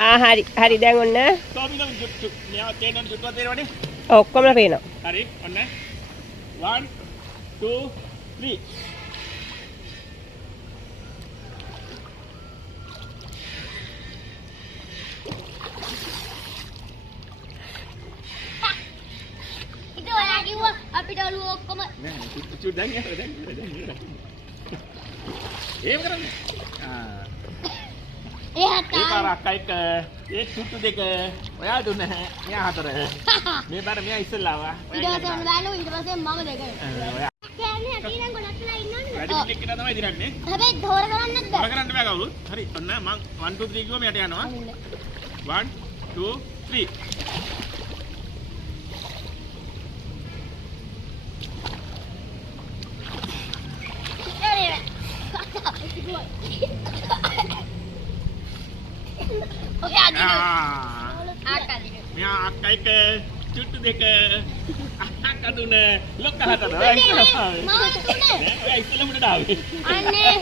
හරි දැන් ඔන්න තෝමිනම් චුට්ටු මෙයා තේනොන් චුට්ටුව තේරවනේ ඔක්කොමලා පේනවා. හරි ඔන්න 1 2 3 itu orang kiwa api dulu ඔක්කොම නෑ චුට්ටු දැන් දැන් ඒව කරන්නේ ඒ හතර ඒ පාර අක්කයික ඒ චුට්ටු දෙක ඔයා දුන්න මෙයා හතර මේ පාර මෙයා ඉස්සෙල්ලා ආවා ඊට පස්සේ ඔන්න දානවා ඊට පස්සේ මම දෙක ඔයා කියන්නේ අපි නම් ගොඩක් වෙලා ඉන්නවනේ වැඩි ටික එක තමයි දිරන්නේ හැබැයි දෝර කරන්නත් බෑ කර කරන්න බෑ කවුරුත් හරි ඔන්න මම 1 2 3 කිව්වම යට යනවා 1 2 3 Oke, adi. Akal itu. මෙයා අක්කයික චුට්ටු දෙක අක්ක දුන්න ලොක්ක හතර ඔයා ඉස්සෙල්ලා Mau tuh nih. ඔයා ඉස්සෙල්ලා මුඩට ආවේ Aneh.